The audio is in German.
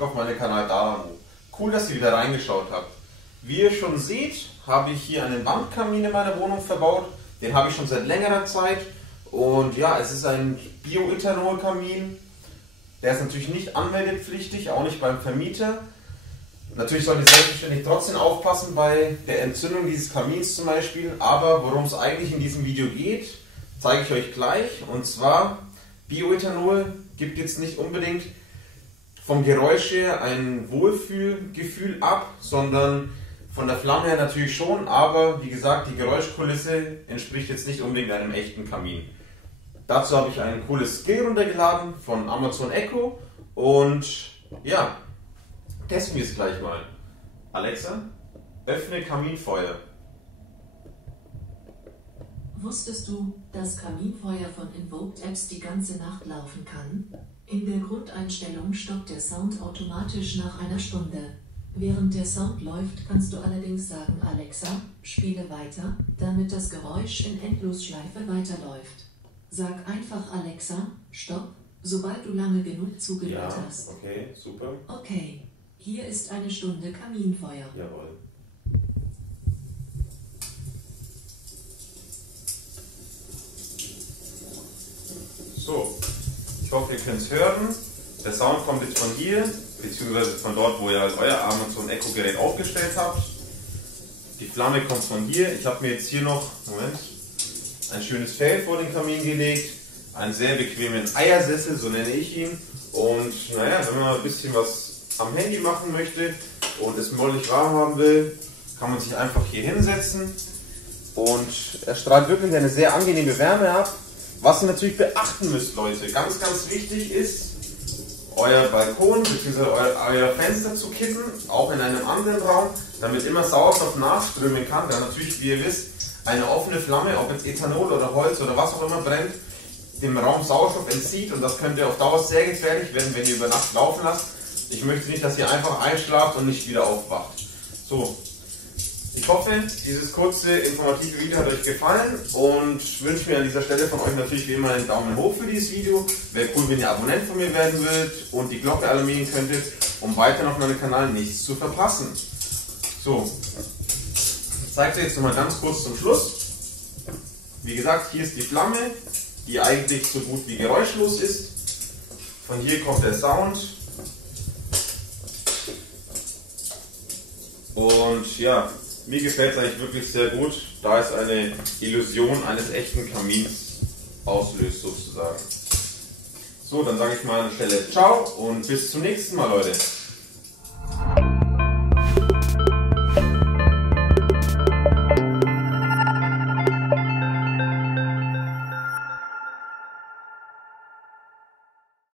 zurück auf meinen Kanal Daramo. Cool, dass ihr wieder reingeschaut habt. Wie ihr schon seht, habe ich hier einen Wandkamin in meiner Wohnung verbaut. Den habe ich schon seit längerer Zeit. Und ja, es ist ein Bioethanolkamin. Der ist natürlich nicht anmeldepflichtig, auch nicht beim Vermieter. Natürlich sollt ihr selbstverständlich trotzdem aufpassen bei der Entzündung dieses Kamins zum Beispiel. Aber worum es eigentlich in diesem Video geht, zeige ich euch gleich. Und zwar, Bioethanol gibt jetzt nicht unbedingt vom Geräusch her ein Wohlfühlgefühl ab, sondern von der Flamme her natürlich schon, aber wie gesagt, die Geräuschkulisse entspricht jetzt nicht unbedingt einem echten Kamin. Dazu habe ich ein cooles Skill runtergeladen von Amazon Echo und ja, testen wir es gleich mal. Alexa, öffne Kaminfeuer. Wusstest du, dass Kaminfeuer von Invoked Apps die ganze Nacht laufen kann? In der Grundeinstellung stoppt der Sound automatisch nach einer Stunde. Während der Sound läuft, kannst du allerdings sagen: Alexa, spiele weiter, damit das Geräusch in Endlosschleife weiterläuft. Sag einfach Alexa, stopp, sobald du lange genug zugehört hast. Okay, super. Okay, hier ist eine Stunde Kaminfeuer. Jawohl. So, ich hoffe, ihr könnt es hören. Der Sound kommt jetzt von hier, beziehungsweise von dort, wo ihr euer Amazon Echo Gerät aufgestellt habt. Die Flamme kommt von hier. Ich habe mir jetzt hier noch, ein schönes Fell vor den Kamin gelegt. Einen sehr bequemen Eiersessel, so nenne ich ihn. Und naja, wenn man mal ein bisschen was am Handy machen möchte und es mollig warm haben will, kann man sich einfach hier hinsetzen. Und er strahlt wirklich eine sehr angenehme Wärme ab. Was ihr natürlich beachten müsst, Leute, ganz wichtig ist, euer Balkon bzw. euer Fenster zu kippen, auch in einem anderen Raum, damit immer Sauerstoff nachströmen kann. Da natürlich, wie ihr wisst, eine offene Flamme, ob jetzt Ethanol oder Holz oder was auch immer brennt, dem Raum Sauerstoff entzieht und das könnte auf Dauer sehr gefährlich werden, wenn ihr über Nacht laufen lasst. Ich möchte nicht, dass ihr einfach einschlaft und nicht wieder aufwacht. So. Ich hoffe, dieses kurze, informative Video hat euch gefallen und wünsche mir an dieser Stelle von euch natürlich wie immer einen Daumen hoch für dieses Video. Wäre cool, wenn ihr Abonnent von mir werden würdet und die Glocke alarmieren könntet, um weiter auf meinem Kanal nichts zu verpassen. So, ich zeige es jetzt nochmal ganz kurz zum Schluss. Wie gesagt, hier ist die Flamme, die eigentlich so gut wie geräuschlos ist. Von hier kommt der Sound. Und ja, mir gefällt es eigentlich wirklich sehr gut, da es eine Illusion eines echten Kamins auslöst sozusagen. So, dann sage ich mal an der Stelle ciao und bis zum nächsten Mal, Leute.